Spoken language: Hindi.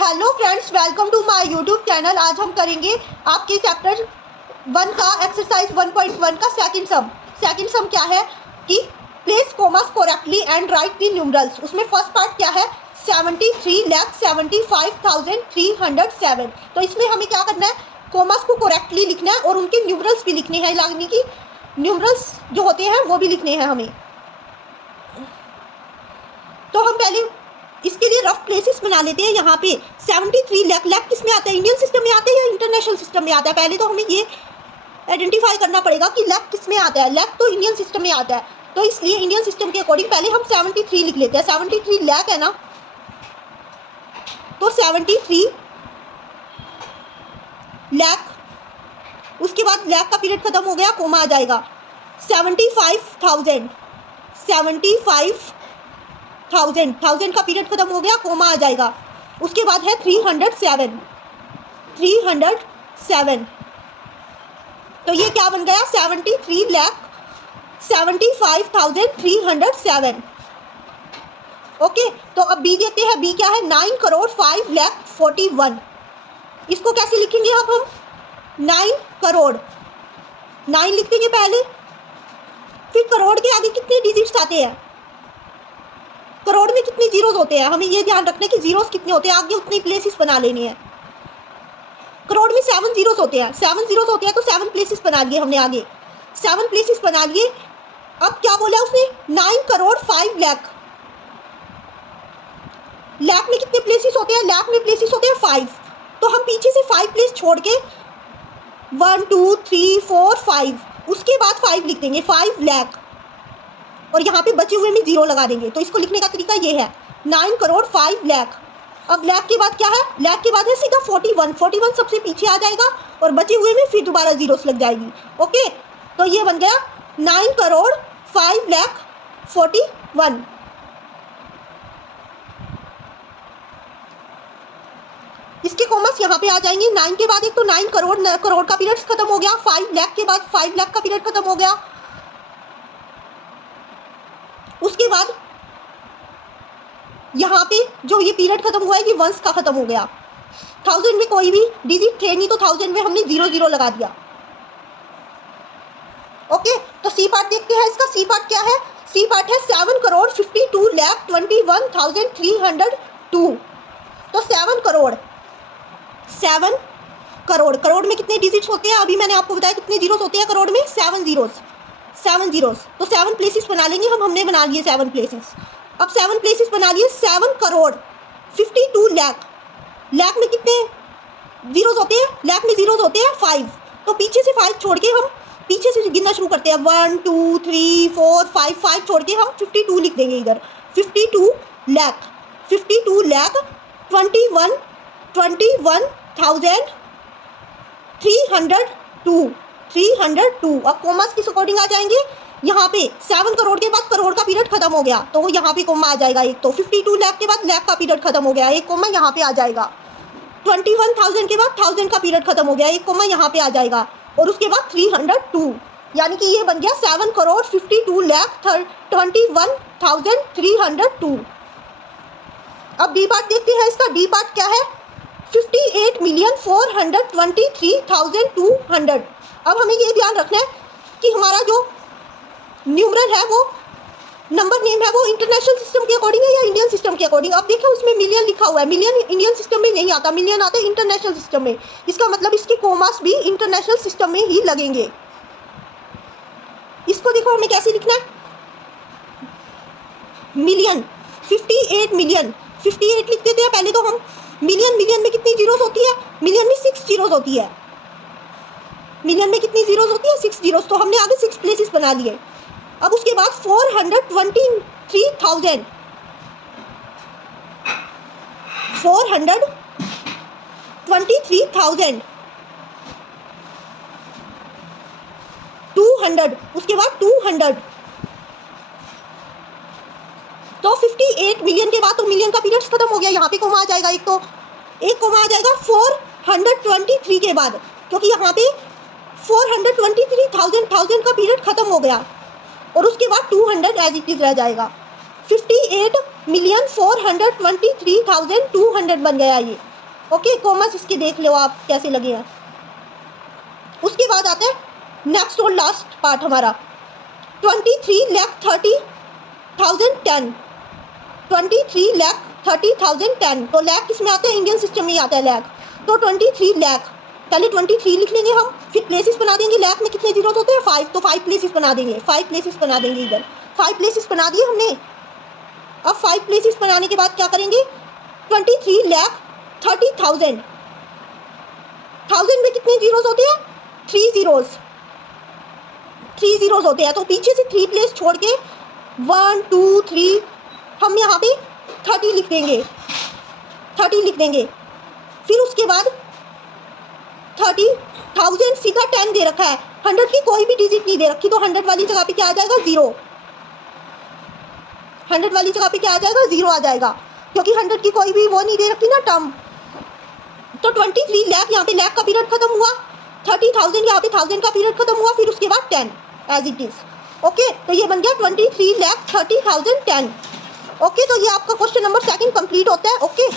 Hello friends, welcome to my YouTube channel. आज हम करेंगे आपके चैप्टर 1 का एक्सरसाइज 1.1 का सेकंड सम। सेकंड सम क्या है कि place commas correctly and right the numerals. उसमें फर्स्ट पार्ट क्या है 73,75,307। तो इसमें हमें क्या करना है, कॉमास को करेक्टली लिखना है और उनके न्यूमरल्स भी लिखने हैं, यानी कि न्यूमरल्स जो होते हैं वो भी लिखने हैं हमें। तो हम पहले इसके लिए रफ प्लेसेस बना लेते हैं। यहाँ पे 73 लाख, लाख किस में आता है, इंडियन सिस्टम में आता है या इंटरनेशनल सिस्टम में आता है। पहले तो हमें ये आइडेंटिफाई करना पड़ेगा कि लाख किस में आता है। लाख तो इंडियन सिस्टम में आता है, तो इसलिए इंडियन सिस्टम के अकॉर्डिंग पहले हम 73 लिख लेते हैं। 73 लाख है ना, तो 73 लाख, उसके बाद लाख का पीरियड खत्म हो गया, कोमा आ जाएगा। 75,000, 75,000, 1000 का पीरियड खत्म हो गया, कोमा आ जाएगा। उसके बाद है 307, 307, तो ये क्या बन गया 73,75,307। ओके, तो अब बी देखते हैं। बी क्या है 9,05,41,000। इसको कैसे लिखेंगे अब हम 9 करोड़, 9 लिख देंगे पहले, फिर करोड़ के आगे कितने डिजिट्स आते हैं, करोड़ में कितने जीरोस होते हैं, हमें ये ध्यान रखना है कि जीरोस कितने होते हैं, आगे उतनी प्लेसेस बना लेनी है। करोड़ में 7 जीरोस होते हैं, 7 जीरोस होते हैं, तो 7 प्लेसेस बना लिए हमने, आगे 7 प्लेसेस बना लिए। अब क्या बोला उसने 9 करोड़ 5 लाख। लाख में कितने प्लेसेस होते हैं, लाख में प्लेसेस होते हैं 5, तो हम पीछे से 5 प्लेस छोड़ के 1 2 3 4 5, उसके बाद 5 लिख देंगे, 5 लाख, और यहाँ पे बचे हुए में जीरो लगा देंगे। तो इसको लिखने का तरीका ये है 9 करोड़ 5 लाख। अब लाख के बाद क्या है, लाख के बाद है सीधा 41, 41 सबसे पीछे आ जाएगा और बचे हुए में फिर दोबारा जीरोस लग जाएगी। ओके, तो ये बन गया 9 करोड़ 5 लाख 41। इसके कॉमर्स यहाँ पे आ जाएंगे। 9 के बाद एक तो 9 करोड़, करोड़ का पीरियड खत्म हो गया। 5 लाख के बाद 5 लाख का पीरियड खत्म हो गया। उसके बाद यहाँ पे जो ये पीरियड खत्म हुआ है ये वंस का खत्म हो गया। 1000 में कोई भी डिजिट थे नहीं, तो 1000 में हमने 00 लगा दिया। ओके, तो सी पार्ट देखते हैं। इसका सी पार्ट क्या है, सी पार्ट है 7 करोड़ 52,21,302। तो 7 करोड़, 7 करोड़, करोड़ में कितने डिजिट्स होते हैं, अभी मैंने आपको बताया कितने जीरोस होते हैं करोड़ में, 7 जीरोस, 7 जीरोस। तो 7 प्लेसेस बना लेंगे हम, हमने बना लिए 7 प्लेसेस। अब 7 प्लेसेस बना लिए। 7 करोड़ 52 लाख, लाख में कितने जीरोस होते हैं, लाख में जीरोस होते हैं 5, तो पीछे से 5 छोड़ के हम पीछे से गिनना शुरू करते हैं। 1 2 3 4 5, 5 छोड़ के हम 52 लिख देंगे इधर। 52 लाख, 52 लाख 21,302, 302। अब कॉमास किस अकॉर्डिंग आ जाएंगे, यहाँ पे 7 करोड़ के बाद करोड़ का पीरियड खत्म हो गया, तो यहाँ पे कोमा आ जाएगा एक। तो 52 लाख के बाद लाख का पीरियड खत्म हो गया, एक कोमा यहाँ पे आ जाएगा। 21,000 के बाद 1000 का पीरियड खत्म हो गया, एक कोमा यहाँ पे आ जाएगा, और उसके बाद 302, यानी कि ये बन गया 7 करोड़ 52 लाख 21,302। अब डी पार्ट देखते हैं। इसका डी पार्ट क्या है 58,423,200। अब हमें ये ध्यान रखना है कि हमारा जो न्यूमरल है, वो नंबर नेम है, वो इंटरनेशनल सिस्टम के अकॉर्डिंग है या इंडियन सिस्टम के अकॉर्डिंग। अब देखिए उसमें मिलियन लिखा हुआ है, मिलियन इंडियन सिस्टम में नहीं आता, मिलियन आता है इंटरनेशनल सिस्टम में। इसका मतलब इसके कॉमास भी इंटरनेशनल सिस्टम में ही लगेंगे। इसको देखो हमें कैसे लिखना है, मिलियन, 58 मिलियन, 58 लिख देते हैं पहले तो हम। मिलियन, मिलियन में कितनी जीरोस होती है, मिलियन में 6 जीरोस होती है। मिलियन में कितनी जीरोस होती है, 6 जीरोस, तो हमने आगे 6 प्लेसेस बना लिए। अब उसके बाद 423,000, 423,200, उसके बाद 200। तो 58 मिलियन के बाद तो मिलियन का पीरियड खत्म हो गया, यहाँ पे कोमा आ जाएगा एक, तो एक कोमा आ जाएगा 423 के बाद, क्योंकि यहाँ पे 423,000 का पीरियड खत्म हो गया, और उसके बाद 200 एज इट इज रह जाएगा। 58,423,200 बन गया ये। ओके, कॉमर्स इसके देख लो आप कैसे लगे हैं। उसके बाद आता है नेक्स्ट और लास्ट पार्ट हमारा 23,30,10 23,30,10। तो लैख किस में आता है? इंडियन सिस्टम में ही आता है लैख। तो 23 लाख, पहले 23 लिख लेंगे हम, फिर प्लेसेस बना देंगे। लैख में कितने जीरोस होते हैं? 5, तो 5 प्लेसेस बना देंगे, 5 प्लेसेस बना देंगे इधर। 5 प्लेसेस बना दिए हमने। अब 5 प्लेसेस बनाने के बाद क्या करेंगे? 23,30,000, 1000 में कितने जीरोस होते हैं? 3 जीरोस, 3 जीरोस होते हैं। तो पीछे से 3 प्लेस छोड़ के 1 2 3 हम यहाँ पे 30 लिख देंगे, 30 लिख देंगे। फिर उसके बाद 30,000 सीधा 10 दे रखा है, 100 की कोई भी डिजिट नहीं दे रखी, तो 100 वाली जगह पे क्या आ जाएगा? 0। 100 वाली जगह पे क्या आ जाएगा? 0 आ जाएगा, क्योंकि 100 की कोई भी वो नहीं दे रखी ना टर्म। तो 23 लाख, यहाँ पे लाख का पीरियड खत्म हुआ, 30,000 यहाँ पे 1000 का पीरियड खत्म हुआ, फिर उसके बाद 10 एज इट इज। ओके, तो ये बन गया 23,30,10। ओके, तो ये आपका क्वेश्चन नंबर 2 कंप्लीट होता है। ओके।